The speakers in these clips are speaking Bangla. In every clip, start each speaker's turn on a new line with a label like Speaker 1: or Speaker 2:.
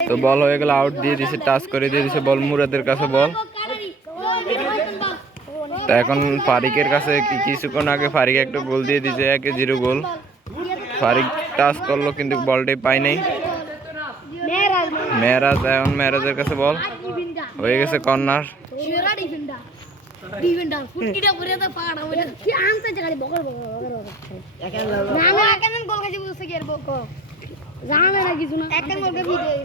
Speaker 1: তো বল হয়ে গেল আউট দিয়ে দিছে টাচ করে দিয়ে দিছে বল মুরাদের কাছে বল। তো এখন ফারিকের কাছে কি- কিছুক্ষণ আগে ফারিক একটা গোল দিয়ে দিছে একে জিরো গোল। ফারিক টাচ করল কিন্তু বলটাই পাই নাই। মেহরাজ এখন মেহরাজের কাছে বল। হয়ে গেছে কর্নার।
Speaker 2: না কাছে জানা না কিছু না। একান গোল দিয়ে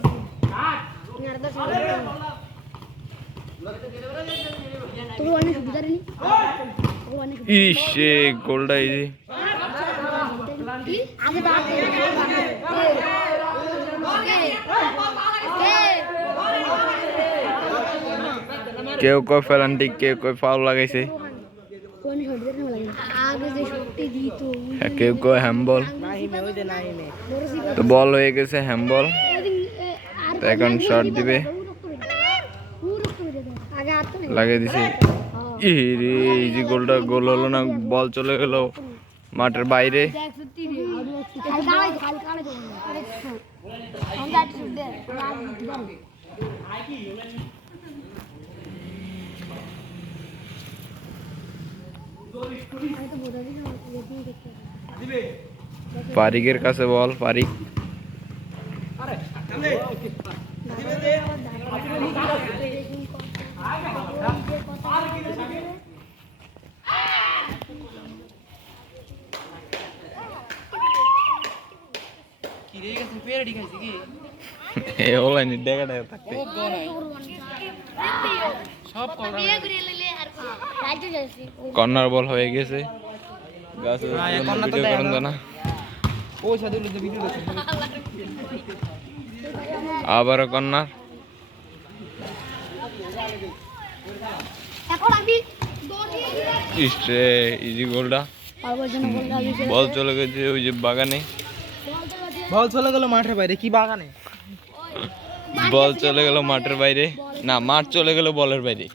Speaker 1: ইসে গোলটা
Speaker 2: বাদ
Speaker 1: কেউ কয় ফেলান্টি কেউ কয় ফাউল লাগাইছে। হ্যাঁ, কেউ কয় হ্যাম্বল তো বল হয়ে গেছে হ্যাম্বল এখন শট দিবে। লাগিয়ে দিছে। ইরে ইজি গোলটা গোল হলো না, বল চলে গেল মাঠের বাইরে। ফারিকের কাছে বল, ফারিক। ডেকাটা থাকতে। কর্নার বল হয়ে গেছে। গাছে ভিডিও করেন না আবারও কর্নার
Speaker 2: এখন আমি
Speaker 1: ইস্টে ইজি গোলটা বল চলে গেছে ওই যে বাগানে।
Speaker 3: বল চলে গেল মাঠের বাইরে কি বাগানে?
Speaker 1: বল চলে গেল মাঠের বাইরে। না মাঠ চলে গেল বলের বাইরে।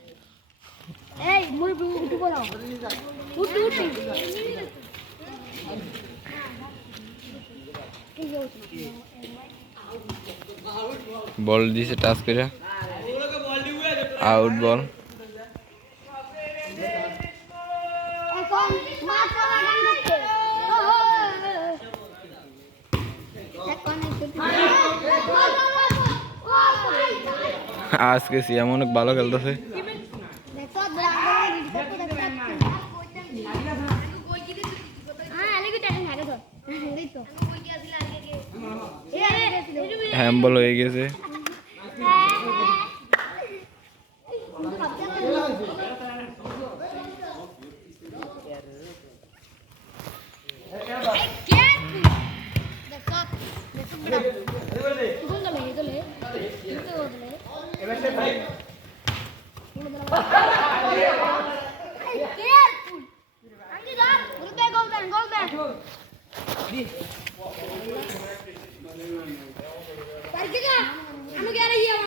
Speaker 2: এই বলো
Speaker 1: দিছে টাচ করে। Out ball. আজকে সিয়াম অনেক ভালো খেলতেছে
Speaker 2: দেখো হ্যাঁ আলেগে দেখেন আগে তো এই তো
Speaker 1: হ্যাম্বল হয়ে গেছে।
Speaker 2: আমি